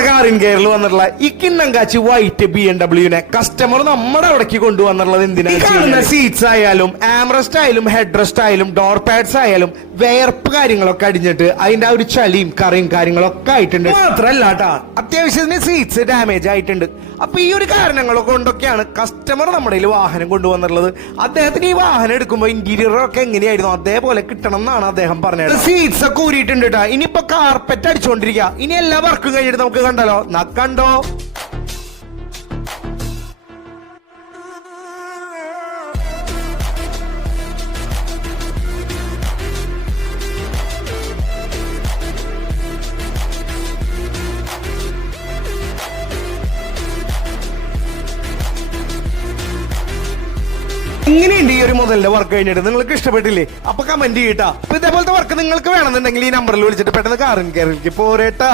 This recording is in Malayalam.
നമ്മുടെ കാറിൻ കെയറിൽ വന്നിട്ടുള്ള ഈ കിണ്ണങ്കാച്ചി വൈറ്റ് BMW കസ്റ്റമർ നമ്മുടെ അവിടേക്ക് കൊണ്ടുവന്നിട്ടുള്ളത് എന്തിനാണ്? സീറ്റ്സ് ആയാലും ആംറസ്റ്റ് ആയാലും ഹെഡ് റെസ്റ്റ് ആയാലും ഡോർ പാഡ്സ് ആയാലും വേർപ്പ് കാര്യങ്ങളൊക്കെ അടിഞ്ഞിട്ട് അതിന്റെ ആ ഒരു ചളിയും കറിയും കാര്യങ്ങളൊക്കെ ആയിട്ടുണ്ട്. മാത്രല്ല കേട്ടാ, അത്യാവശ്യത്തിന് സീറ്റ്സ് ഡാമേജ് ആയിട്ടുണ്ട്. അപ്പൊ ഈ ഒരു കാരണങ്ങളൊക്കെ കൊണ്ടൊക്കെയാണ് കസ്റ്റമർ നമ്മുടെ വാഹനം കൊണ്ടുവന്നിട്ടുള്ളത്. അദ്ദേഹത്തിന് ഈ വാഹനം എടുക്കുമ്പോൾ ഇന്റീരിയർ ഒക്കെ എങ്ങനെയായിരുന്നു അതേപോലെ കിട്ടണം എന്നാണ് അദ്ദേഹം പറഞ്ഞത്. സീറ്റ്സ് ഒക്കെ ഊരിയിട്ടുണ്ട് കേട്ടാ. ഇനിയിപ്പോ കാർപ്പറ്റ് അടിച്ചുകൊണ്ടിരിക്കുക. ഇനി എല്ലാ വർക്കും കഴിഞ്ഞിട്ട് നമുക്ക് കണ്ടല്ലോ. കണ്ടോ? ഇങ്ങനെയുണ്ട് ഈ ഒരു മുതലിന്റെ വർക്ക് കഴിഞ്ഞിട്ട്. നിങ്ങൾക്ക് ഇഷ്ടപ്പെട്ടില്ലേ? അപ്പൊ കമന്റ് ചെയ്യട്ടാ. അപ്പൊ ഇതേപോലത്തെ വർക്ക് നിങ്ങൾക്ക് വേണമെന്നുണ്ടെങ്കിൽ ഈ നമ്പറിൽ വിളിച്ചിട്ട് പെട്ടെന്ന് കാറിൻ കെയറിലേക്ക് പോരേട്ടാ.